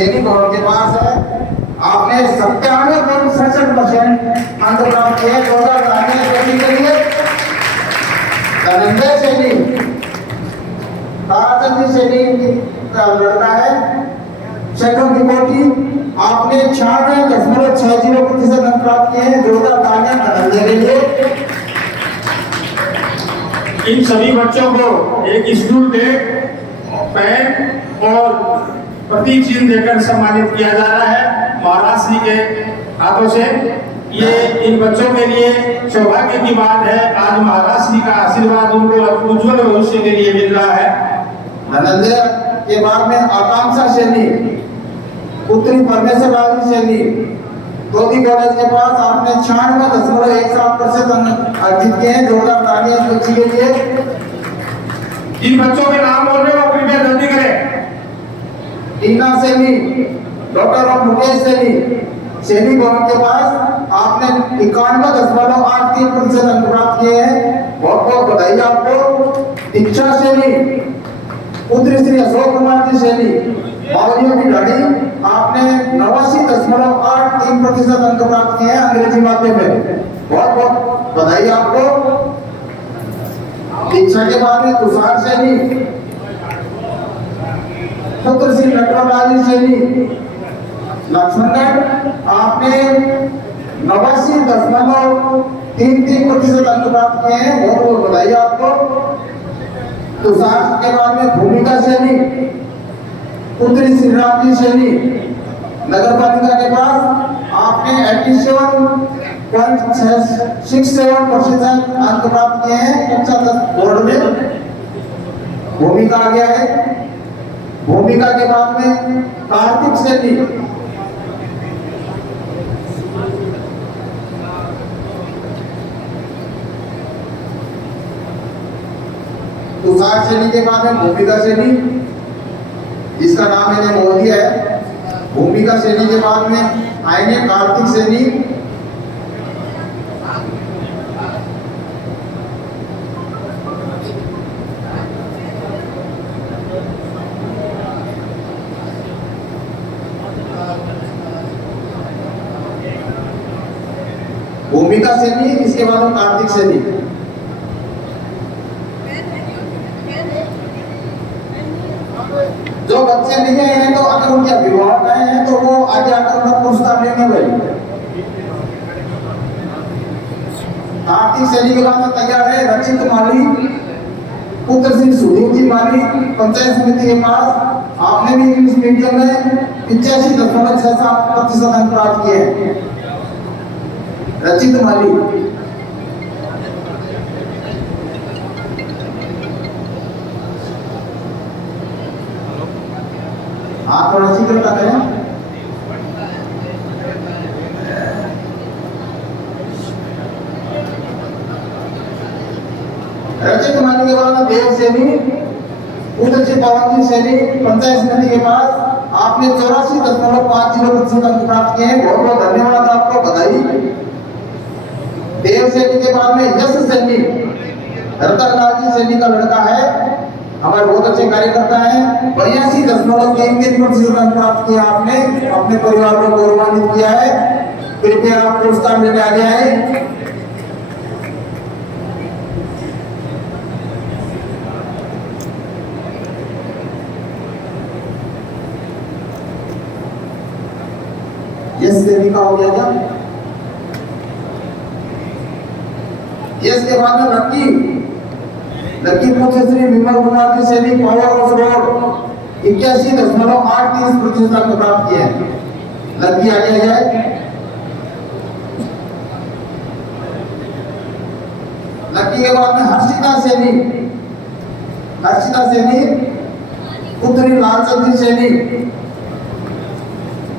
सैनिक भवन के पास है। आपने 97.67% अंक प्राप्त किए। 2023 के लिए धनंजय सैनी ताराचंद सैनी का लड़का है, शेखर की कोटी। आपने 96.60% अंक प्राप्त किए हैं। जोरदार तालियां धनंजय के लिए। इन सभी बच्चों को एक स्कूल बैग, पेन और प्रतीक चिन्ह देकर सम्मानित किया जा रहा है महाराज जी के हाथों से। ये इन बच्चों के लिए सौभाग्य की बात है। आज महाराज जी का आशीर्वाद उनको उज्जवल भविष्य के लिए मिल रहा है। धनंजय के बाद में आकांक्षा सैनी, पुत्री परमेश्वर सैनी, टोपी कॉलेज के पास आपने 96.17% अंक अर्जित किए हैं। जोरदार तालियां इस बच्ची के लिए। इन बच्चों के नाम बोलने को कृपया जल्दी करें। टीना सैनी, डॉक्टर मुकेश सैनी, सैनी भवन के पास आपने 91.83% अंक प्राप्त किए हैं। बहुत बहुत बधाई आपको। दीक्षा सैनी, पुत्री श्री अशोक कुमार जी सैनी, बावलियों की ढाड़ी, आपने 89.83% अंक प्राप्त किए हैं अंग्रेजी माध्यम में। बहुत बहुत बधाई आपको। दीक्षा के बाद में तुषार सैनी, पुत्र श्री नटवरलाल सैनी, लक्ष्मणगढ़, आपने 89.33% अंक प्राप्त किए हैं। बहुत बहुत बधाई आपको। तुषार के बाद में भूमिका सैनी, पुत्री श्री राम जी सैनी, नगर पालिका के पास आपने 87.67% अंक प्राप्त किए हैं कक्षा 10 बोर्ड में। भूमिका आ गया है। भूमिका के बाद में कार्तिक सैनी, तुषार सैनी के बाद में भूमिका सैनी, जिसका नाम मैंने बोल दिया है। भूमिका सैनी के बाद में आएंगे कार्तिक सैनी, भूमिका सैनी, इसके बाद में कार्तिक सैनी। जो बच्चे लिखे हैं तो अगर उनके अभिभावक आए हैं तो वो आगे आकर उनका पुरस्कार लेंगे भाई। कार्तिक सैनी के बाद में तैयार है रचित माली, पुत्र श्री सुधीर जी माली, पंचायत समिति के पास। आपने भी इंग्लिश मीडियम में 85.67% अंक प्राप्त किए हैं। रचित माली, आप थोड़ा शीघ्रता करें। रचित माली के बाद देव सैनी, पुत्र श्री पवन जी सैनी, पंचायत समिति के पास आपने 84.50% अंक प्राप्त किए हैं। बहुत बहुत धन्यवाद आपको, बधाई। देव सैनी के बाद में यश सैनी, रतनलाल जी सैनी का लड़का है, हमारे बहुत अच्छे कार्यकर्ता हैं। 82.33% अंक प्राप्त किया आपने, अपने परिवार को गौरवान्वित किया है। कृपया आप पुरस्कार लेने आगे आए। यस सैनी का हो गया क्या? यस के बाद में लक्की पुत्र Shri Vimal Kumar ji Saini, power house road, 81.830% अंक प्राप्त किए हैं। लक्की आगे आ जाए। लक्की के बाद में हर्षिता सैनी, पुत्री लालचंद जी सैनी,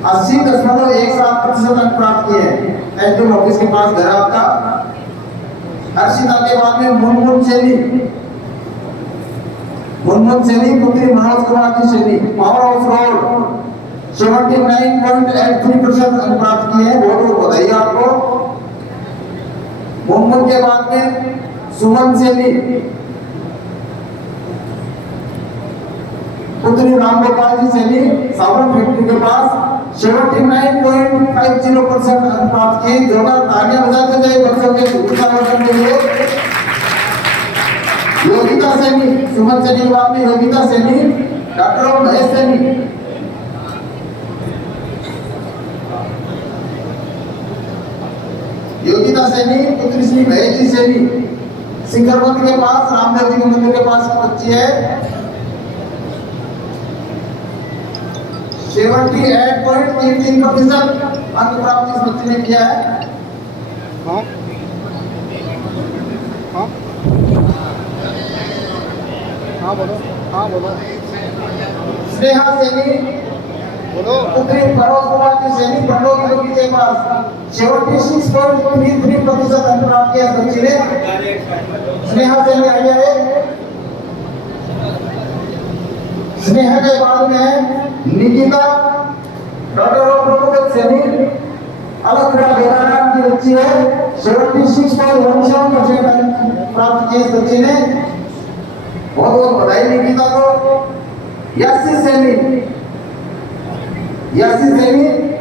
80.17% अंक प्राप्त किए हैं। एसडीएम ऑफिस के पास घर आपका। हर्षिता के बाद में मुनमुन सैनी, पुत्री Manoj Kumar ji Saini, power house road, 79.83% अंक प्राप्त किए हैं। बहुत बहुत बधाई आपको। मुनमुन के बाद में सुमन सैनी, पुत्री राम गोपाल जी सैनी साबुन फैक्ट्री के पास 79.50% अंक प्राप्त किए। जोरदार तालियां बजाते जाए बच्चों के उत्साहवर्धन के लिए। योगिता सैनी, सुमन सैनी के बाद में योगिता सैनी, डॉक्टर महेश सैनी, योगिता सैनी पुत्री श्री महेश जी सैनी सिंगरबंद के पास रामदेव जी के मंदिर के पास की बच्ची है। 78.33% अंक प्राप्त इस बच्चे ने किया है। हाँ हाँ हाँ बोलो, हाँ बोलो, स्नेहा सैनी बोलो। पुत्री परोस कुमार की सैनी पंडों के पास 76.33% अंक प्राप्त किया इस बच्ची ने। स्नेहा सैनी आई है। स्नेहा के बाद में है निकिता डॉक्टर ऑफ प्रभुदत्त सैनी अलगड़ा बेरानाम की बच्ची है। 76.17% अंक प्राप्त किए इस बच्ची ने। बहुत बहुत बधाई निकिता को। यासी सैनी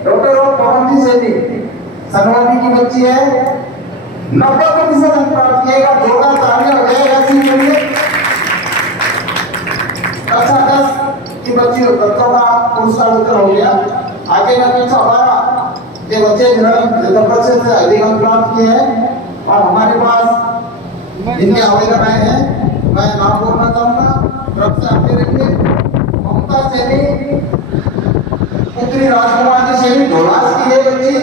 डॉक्टर ऑफ पवन जी सैनी सनवानी की बच्ची है। 90% अंक प्राप्त किएगा। जोरदार तालियां हो जाए यासी के लिए। कक्षा 10 की बच्ची बच्चों का पुरस्कार वितरण हो गया। आगे का कक्षा 12 के बच्चे जिन्होंने प्रतिशत से अधिक अंक प्राप्त किए हैं और हमारे पास जिनके आवेदन आए हैं मैं नाम बोलना चाहूंगा। तरफ से आते रहिए। ममता सैनी पुत्री राजकुमार जी सैनी ढोलास की है बच्ची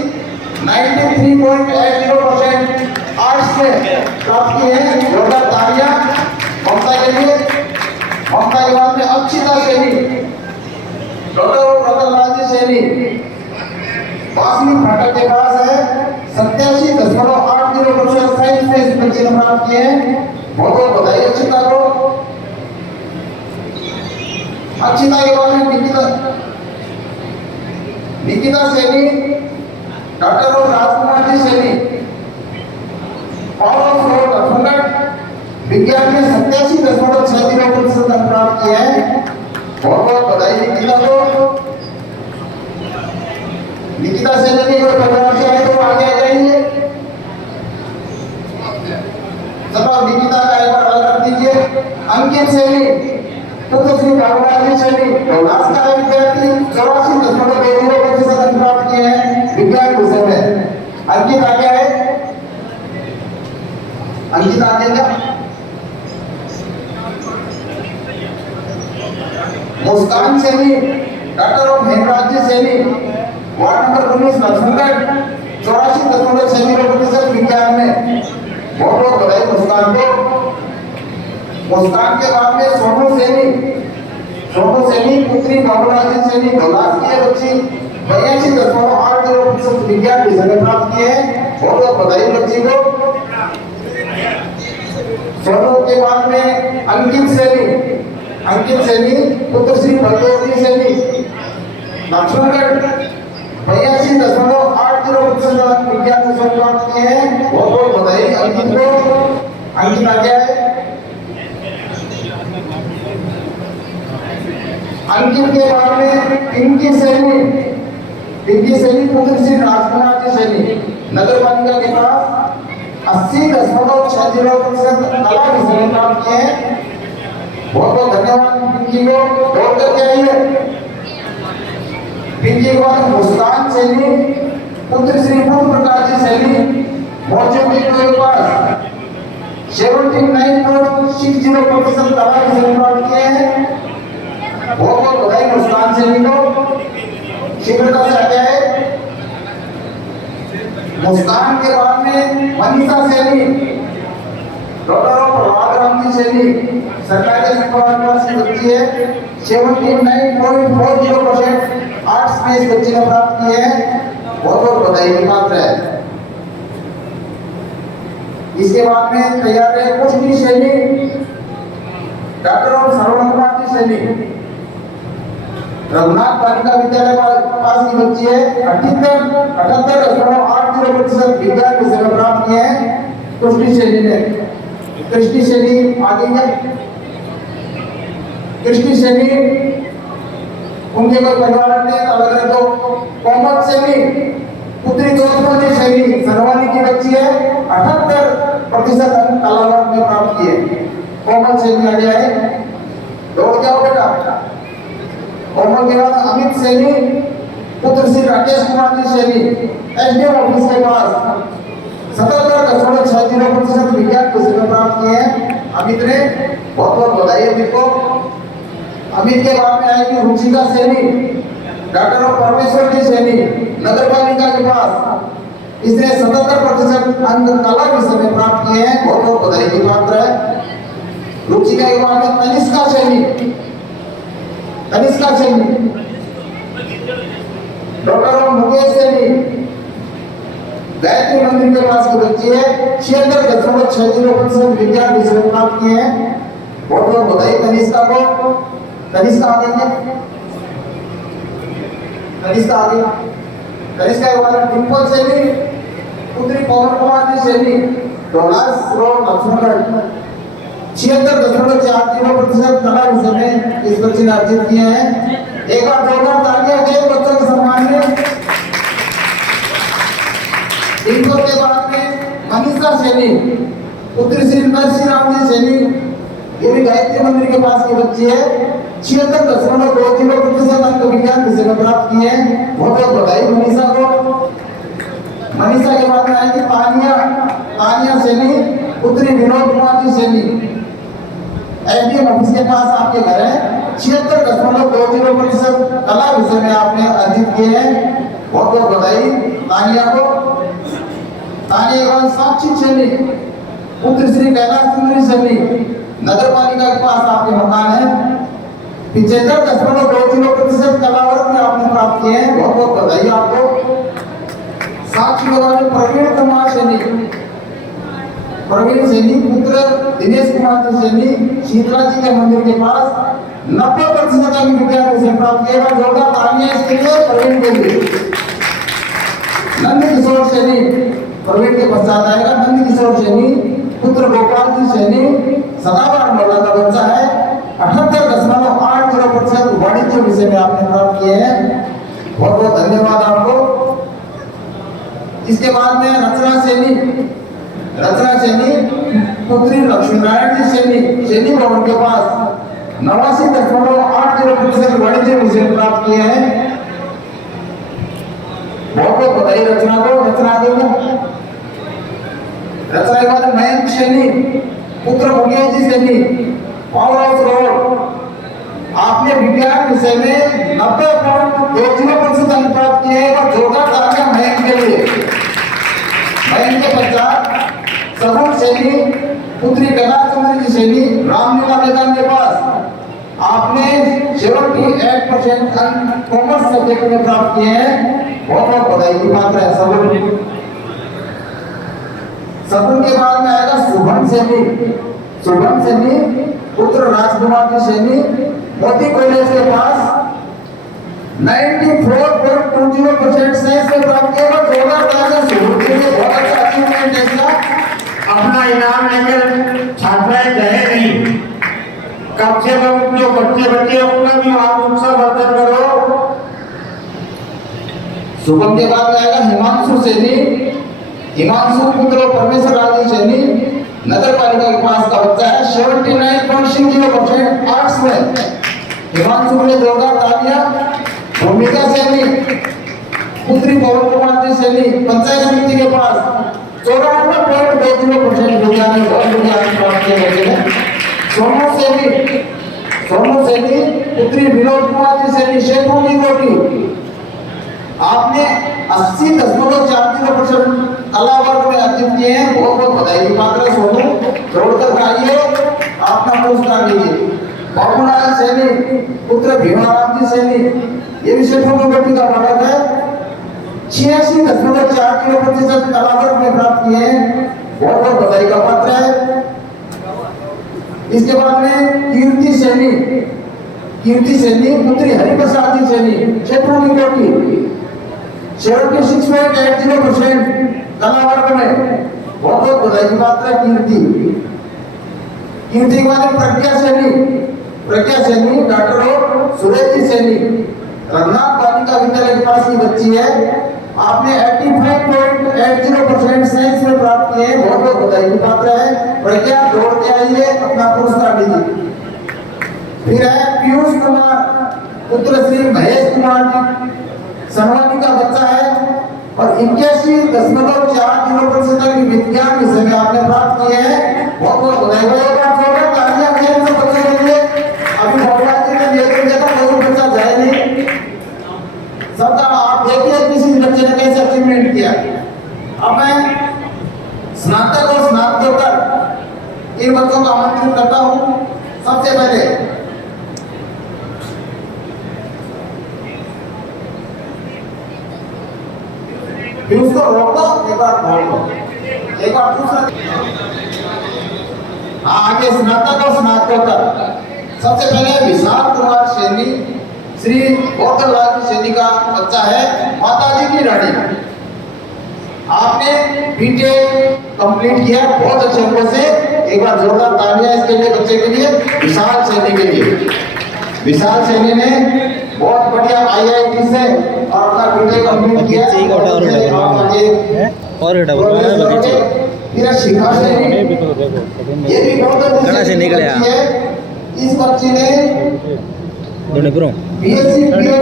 93.80% आर्ट्स में प्राप्त की है। जोरदार तालियां ममता के लिए। ममता के बाद में अक्षिता सैनी डॉक्टर प्रतापलाल जी सैनी बासनी फाटक के पास है। 87.80% साइंस में इस बच्चे ने प्राप्त किए हैं। बहुत बहुत बधाई अक्षिता को। अक्षिता के बाद में Nikita Saini doctor Rajkumar ji Saini power of विज्ञान में 87.60% अंक प्राप्त किए हैं। बहुत बहुत बधाई निकिता को। निकिता सैनी की अगर परिवार से आए तो आगे आ जाएंगे। सब निकिता का एक बार अलग कर दीजिए। अंकित सैनी पुत्र श्री बाबूलाल जी सैनी ढोलास का विद्यार्थी 84.20% अंक प्राप्त किए हैं विज्ञान विषय में। अंकित आ गया है। अंकित आ गया। Muskan Saini daughter of Hemraj ji Saini ward number 19 Laxmangarh 84.60% विज्ञान में। बहुत बहुत बधाई मुस्कान को। मुस्कान के बाद में सोनू सैनी पुत्री बाबूलाल जी सैनी ढोलास की है बच्ची 82.80% विज्ञान विषय में प्राप्त किए हैं। बहुत बहुत बधाई बच्ची को। सोनू के बाद में अंकित सैनी पुत्र श्री बलदेव जी सैनी लक्ष्मणगढ़ 82.80% विज्ञान विषय में प्राप्त किए हैं। बहुत बहुत बधाई अंकित को। अंकित आ गया है। अंकित के बाद में पिंकी सैनी पुत्र श्री राजकुमार जी सैनी नगर पालिका के पास 80.60% कला विषय में प्राप्त किए हैं। बहुत बहुत धन्यवाद पिंकी को। दौड़ करके आइए। पिंकी के बाद मुस्कान सैनी पुत्र श्री बुद्ध प्रकाश जी सैनी मौजूद के पास 79.60% कला विषय में प्राप्त किए हैं। बहुत बहुत बधाई मुस्कान सैनी को। शीघ्रता से आ गया है। मुस्कान के बाद में मनीषा सैनी डॉक्टर ऑफ प्रभात जी सैनी सरकारी क्लास की बच्ची है। 79.40% आर्ट्स में इस बच्ची ने प्राप्त की है। बहुत बहुत बधाई की पात्र है। इसके बाद में तैयार है पुष्टि सैनी डॉक्टर ऑफ श्रवण कुमार जी सैनी रघुनाथ बालिका विद्यालय पास की बच्ची है। 78.80% विज्ञान विषय में प्राप्त किए हैं पुष्टि सैनी ने। कृष्टि सैनी आगे कृष्टि सैनी उनके कोई परिवार ने अलग अलग तो कोमल सैनी पुत्री जोधपुर सैनी सरवानी की बच्ची है 78% अंक कला वर्ग में प्राप्त किए। कोमल सैनी आ गया है, दौड़ क्या हो बेटा। कोमल के बाद अमित सैनी पुत्र श्री राकेश कुमार जी सैनी एसडीएम ऑफिस के पास 77.60% विज्ञान पुस्तक प्राप्त किए हैं। अमित ने बहुत बहुत बधाई अमित को। अमित के बाद में आएगी रुचिका सैनी डॉक्टर परमेश्वर जी सैनी नगर पालिका के पास, इसने 77% अंक कला विषय में प्राप्त किए हैं, बहुत बहुत बधाई की पात्र है। रुचिका के बाद में तनिष्का सैनी डॉक्टर मुकेश सैनी गायत्री मंदिर के पास की बच्ची है, 76.60% विज्ञान विषय में प्राप्त किए हैं, बहुत बहुत बधाई तनिष्का को। तनिष्का आ गई है, तनिष्का आ गई। तनिष्का के बाद डिंपल सैनी पुत्री पवन कुमार जी सैनी डोलास रोड लक्ष्मणगढ़ 76.40% कला विषय में इस बच्चे ने अर्जित किए हैं। एक बार जोरदार तालियां दें बच्चों के सम्मान में। डिंपल के बाद में मनीषा सैनी पुत्री श्री नरसिंह राम जी सैनी, ये भी गायत्री मंदिर के पास की बच्ची है, 76.20% अंक विज्ञान विषय में प्राप्त किए हैं, बहुत बहुत बधाई मनीषा को। मनीषा के बाद में आएगी तानिया सैनी पुत्री विनोद कुमार जी सैनी, एसडीएम ऑफिस के पास आपके घर है, 76.20% कला विषय में आपने अर्जित किए हैं, बहुत बहुत बधाई तानिया को। तानिया के बाद साक्षी सैनी पुत्र श्री कैलाश सुंदरी सैनी नगर पालिका के पास आपके मकान है, 75.20% कला वर्ग में आपने प्राप्त किए हैं, बहुत बहुत बधाई आपको। साक्षी के बाद प्रवीण सैनी पुत्र दिनेश कुमार जी सैनी शीतला जी के मंदिर के पास 90% अंक विज्ञान विषय प्राप्त किए। जोरदार तालियां इसके लिए प्रवीण के लिए। नंद किशोर सैनी प्रवीण के पश्चात आएगा नंद किशोर सैनी पुत्र गोपाल जी सैनी, सदाबहार मौला का बच्चा है, 78.80% वाणिज्य विषय में आपने प्राप्त किए हैं, बहुत बहुत धन्यवाद आपको। इसके बाद में रचना सैनी पुत्री लक्ष्मी नारायण जी सैनी भवन के पास 89.80% वाणिज्य विषय में प्राप्त किए हैं, बहुत बहुत बधाई रचना को। रचना के बाद मयंक सैनी पुत्र Mukesh ji Saini power house road, आपने विज्ञान विषय में 90.20% अंक प्राप्त किए हैं, और जोरदार तालियां मयंक के लिए। मयंक के पश्चात सगुन सैनी पुत्री कलाचंद्र जी सैनी रामलीला मैदान के पास आपने 78% अंक कॉमर्स सब्जेक्ट में प्राप्त किए हैं, बहुत बहुत बधाई की पात्र है सगुन के बाद में आएगा शुभम सैनी पुत्र राजकुमार जी सैनी मोती कॉलेज के पास 94.20% साइंस में प्राप्त किया। जोरदार तालियां शुभम के लिए, बहुत अच्छा अचीवमेंट है इसका। अपना इनाम लेकर छात्राएं गए नहीं, कम से कम जो बच्चे उनका भी आप उनसे वर्तन करो। शुभम के बाद में आएगा हिमांशु पुत्र परमेश्वर राजी सैनी नगर पालिका के पास का बच्चा है, 79.60% आर्ट्स में। हिमांशु ने जोरदार तालियां। भूमिका सैनी पुत्री पवन कुमार जी सैनी पंचायत समिति के पास 94.20% विज्ञान प्राप्त किए गए हैं। सोनू सैनी पुत्री विनोद कुमार जी सैनी शेखों की कोठी, आपने 80.40% कला वर्ग में अर्जित किए हैं, बहुत बहुत बधाई की पात्र है सोनू, जोड़कर आइए अपना पुरस्कार लीजिए। बाबूलाल सैनी पुत्र भीमाराम जी सैनी, ये भी शेखों की कोठी का बालक है, 86.40% कला वर्ग में प्राप्त किए हैं, बहुत बहुत बधाई का पात्र है। इसके बाद में कीर्ति सैनी पुत्री हरिप्रसाद जी सैनी क्षेत्रों की कोठी 76.80% कला वर्ग में, बहुत बहुत बधाई की बात है। कीर्ति के बाद प्रज्ञा सैनी डॉक्टर सुरेश जी सैनी रघुनाथ बालिका विद्यालय के पास की बच्ची है। आपने 85.80% साइंस में प्राप्त किए हैं, बहुत बहुत बधाई की पात्र है। प्रज्ञा दौड़ के आइए, अपना पुरस्कार लीजिए। फिर है पीयूष कुमार, पुत्र श्री महेश कुमार जी, सनवानी का बच्चा है और 81.40% की विज्ञान विषय में आपने प्राप्त किए हैं, बहुत बहुत बधाई। तालियां बजाएं सब बच्चों के लिए। अभी भगवान जी ने लेकर देखा कोई बच्चा जाए नहीं, सबका आप देखिए किसी बच्चे ने कैसे अचीवमेंट किया। अब मैं स्नातक और स्नातकोत्तर इन बच्चों को आमंत्रित करता हूँ। सबसे पहले फिर उसको रोको, एक बार बोलो, एक बार दूसरा। आगे स्नातक और स्नातकोत्तर सबसे पहले विशाल कुमार सैनी, श्री गौतम लाल सैनी का बच्चा है, माताजी की रानी। आपने बीटेक कंप्लीट किया बहुत अच्छे अंकों से। एक बार जोरदार तालियां इसके लिए, बच्चे के लिए, विशाल सैनी के लिए। विशाल सैनी ने बहुत बढ़िया IIT से और अपना बीटेक कंप्लीट किया। और फिर शिखा सैनी, ये भी बहुत घना से निकले अच्छी है। इस बच्ची ने दोनों करो BSc BEd